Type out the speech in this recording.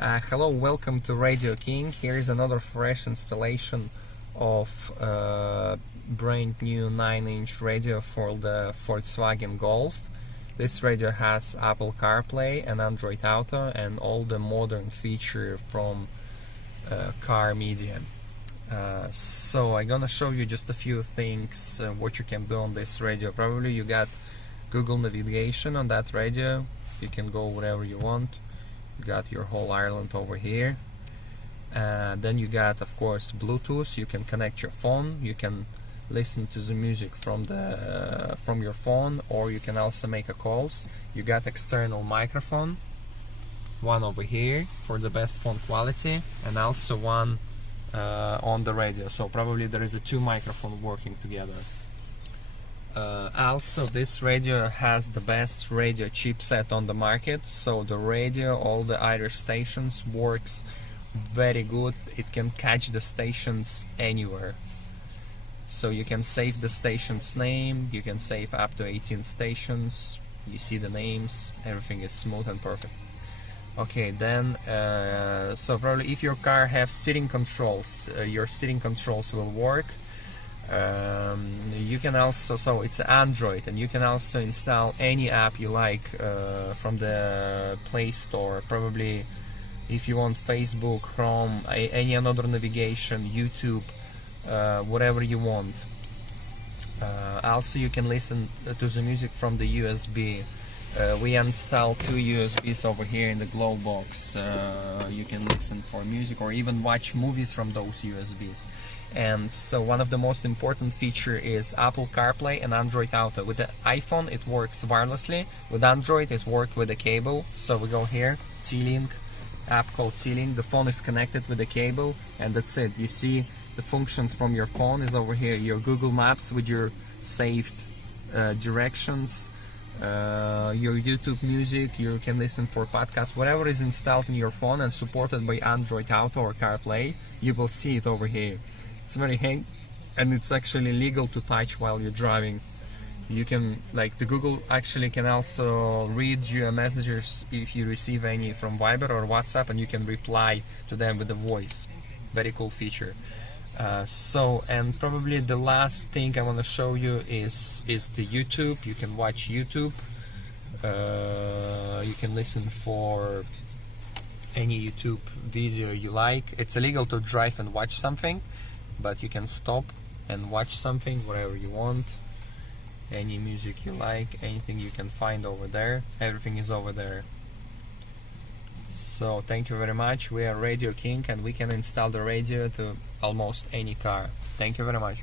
Hello, welcome to Radio King. Here's another fresh installation of brand new 9-inch radio for the Volkswagen Golf. This radio has Apple CarPlay and Android Auto and all the modern features from car media. So I'm gonna show you just a few things what you can do on this radio. Probably you got Google navigation on that radio. You can go wherever you want. You got your whole Ireland over here. Then you got, of course, Bluetooth. You can connect your phone. You can listen to the music from your phone, or you can also make calls. You got external microphone, one over here for the best phone quality, and also one on the radio. So probably there is a two microphone working together. Also, this radio has the best radio chipset on the market, so the radio, all the Irish stations, works very good. It can catch the stations anywhere, so you can save the station's name. You can save up to 18 stations. You see the names, everything is smooth and perfect. Okay, then so probably if your car has steering controls, your steering controls will work. You can also, so it's Android, and you can also install any app you like from the Play Store. Probably if you want Facebook, Chrome, any another navigation, YouTube, whatever you want. Also you can listen to the music from the USB. We installed two USBs over here in the glove box. You can listen for music or even watch movies from those USBs. And so one of the most important feature is Apple CarPlay and Android Auto. With the iPhone it works wirelessly. With Android it works with a cable. So we go here, T-Link, app called T-Link. The phone is connected with the cable, and that's it. You see the functions from your phone is over here. Your Google Maps with your saved directions, your YouTube music. You can listen for podcasts. Whatever is installed in your phone and supported by Android Auto or CarPlay, you will see it over here. It's very handy, and it's actually legal to touch while you're driving. You can, like, the Google actually can also read your messages if you receive any from Viber or WhatsApp, and you can reply to them with a voice. Very cool feature. And probably the last thing I want to show you is the YouTube. You can watch YouTube. You can listen for any YouTube video you like. It's illegal to drive and watch something, but you can stop and watch something wherever you want. Any music you like, anything you can find over there, everything is over there. So thank you very much. We are Radio King, and we can install the radio to almost any car. Thank you very much.